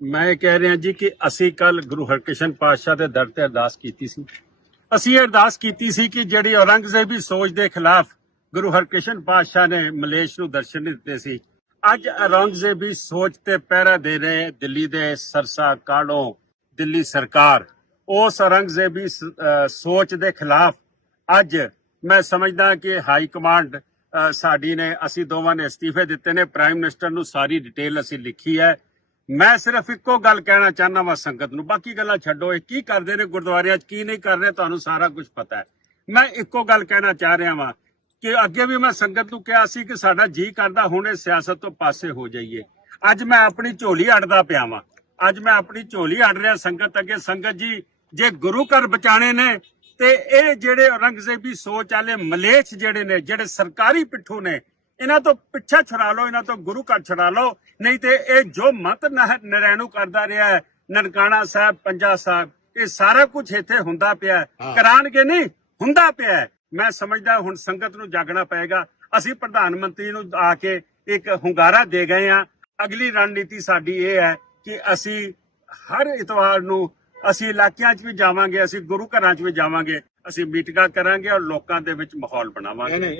ਮੈਂ ਇਹ ਕਹਿ ਰਿਹਾ ਜੀ ਕਿ ਅਸੀਂ ਕੱਲ ਗੁਰੂ ਹਰਕ੍ਰਿਸ਼ਨ ਪਾਤਸ਼ਾਹ ਦੇ ਦਰ ਤੇ ਅਰਦਾਸ ਕੀਤੀ ਸੀ। ਅਸੀਂ ਇਹ ਅਰਦਾਸ ਕੀਤੀ ਸੀ ਕਿ ਜਿਹੜੀ ਔਰੰਗਜ਼ੇਬੀ ਸੋਚ ਦੇ ਖਿਲਾਫ ਗੁਰੂ ਹਰਕ੍ਰਿਸ਼ਨ ਪਾਤਸ਼ਾਹ ਨੇ ਮਲੇਸ਼ ਨੂੰ ਦਰਸ਼ਨ ਦਿੱਤੇ ਸੀ। ਅੱਜ ਔਰੰਗਜ਼ੇਬੀ ਸੋਚ ਤੇ ਪਹਿਰਾ ਦੇ ਰਹੇ ਦਿੱਲੀ ਦੇ ਸਰਸਾ ਕਾੜੋ ਦਿੱਲੀ ਸਰਕਾਰ ਉਸ ਔਰੰਗਜ਼ੇਬੀ ਸੋਚ ਦੇ ਖਿਲਾਫ ਅੱਜ ਮੈਂ ਸਮਝਦਾ ਕਿ ਹਾਈ ਕਮਾਂਡ ਸਾਡੀ ਨੇ, ਅਸੀਂ ਦੋਵਾਂ ਨੇ ਅਸਤੀਫੇ ਦਿੱਤੇ ਨੇ। ਪ੍ਰਾਈਮ ਮਿਨਿਸਟਰ ਨੂੰ ਸਾਰੀ ਡਿਟੇਲ ਅਸੀਂ ਲਿਖੀ ਹੈ। ਮੈਂ ਸਿਰਫ ਇੱਕੋ ਗੱਲ ਕਹਿਣਾ ਚਾਹੁੰਦਾ ਵਾਂ ਸੰਗਤ ਨੂੰ, ਬਾਕੀ ਗੱਲਾਂ ਛੱਡੋ, ਇਹ ਕੀ ਕਰਦੇ ਨੇ ਗੁਰਦੁਆਰਿਆਂ 'ਚ, ਕੀ ਨਹੀਂ ਕਰ ਰਹੇ, ਤੁਹਾਨੂੰ ਸਾਰਾ ਕੁਝ ਪਤਾ ਹੈ। ਮੈਂ ਇੱਕੋ ਗੱਲ ਕਹਿਣਾ ਚਾਹ ਰਿਹਾ ਵਾਂ ਕਿ ਅੱਗੇ ਵੀ ਮੈਂ ਸੰਗਤ ਨੂੰ ਕਿਹਾ ਸੀ ਕਿ ਸਾਡਾ ਜੀ ਕਰਦਾ, ਹੁਣ ਇਹ ਸਿਆਸਤ ਤੋਂ ਪਾਸੇ ਹੋ ਜਾਈਏ। ਅੱਜ ਮੈਂ ਆਪਣੀ ਝੋਲੀ ਅੜਦਾ ਪਿਆ ਵਾਂ। ਅੱਜ ਮੈਂ ਆਪਣੀ ਝੋਲੀ ਅੜ ਰਿਹਾ ਸੰਗਤ ਅੱਗੇ। ਸੰਗਤ ਜੀ, ਜੇ ਗੁਰੂ ਘਰ ਬਚਾਣੇ ਨੇ ਤੇ ਇਹ ਜਿਹੜੇ ਔਰੰਗਜ਼ੇਬੀ ਸੋਚ ਵਾਲੇ ਮਲੇਛ ਜਿਹੜੇ ਨੇ, ਜਿਹੜੇ ਸਰਕਾਰੀ ਪਿੱਠੂ ਨੇ ਇਹਨਾਂ ਤੋਂ ਪਿੱਛਾ ਛੁਡਾ ਲਓ ਇਹਨਾਂ ਤੋਂ ਗੁਰੂ ਘਰ ਛੁਡਾ ਲਓ। ਨਹੀਂ ਤੇ ਇਹ ਜੋ ਮਤ ਨਰੈਣੂ ਕਰਦਾ ਰਿਹਾ ਹੈ ਨਨਕਾਣਾ ਸਾਹਿਬ ਪੰਜਾ ਸਾਹਿਬ ਇਹ ਸਾਰਾ ਕੁਝ ਇੱਥੇ ਹੁੰਦਾ ਪਿਆ। ਕਰਾਂਗੇ ਨਹੀਂ ਹੁੰਦਾ ਪਿਆ। ਮੈਂ ਸਮਝਦਾ ਹੁਣ ਸੰਗਤ ਨੂੰ ਜਾਗਣਾ ਪਏਗਾ। ਅਸੀਂ ਪ੍ਰਧਾਨ ਮੰਤਰੀ ਨੂੰ ਆ ਕੇ ਇੱਕ ਹੁੰਗਾਰਾ ਦੇ ਗਏ ਆ ਅਗਲੀ ਰਣਨੀਤੀ ਸਾਡੀ ਇਹ ਹੈ ਕਿ ਅਸੀਂ ਹਰ ਇਤਵਾਰ ਨੂੰ ਅਸੀਂ ਇਲਾਕਿਆਂ 'ਚ ਵੀ ਜਾਵਾਂਗੇ ਅਸੀਂ ਗੁਰੂ ਘਰਾਂ 'ਚ ਵੀ ਜਾਵਾਂਗੇ। ਅਸੀਂ ਮੀਟਿੰਗਾਂ ਕਰਾਂਗੇ ਔਰ ਲੋਕਾਂ ਦੇ ਵਿੱਚ ਮਾਹੌਲ ਬਣਾਵਾਂਗੇ।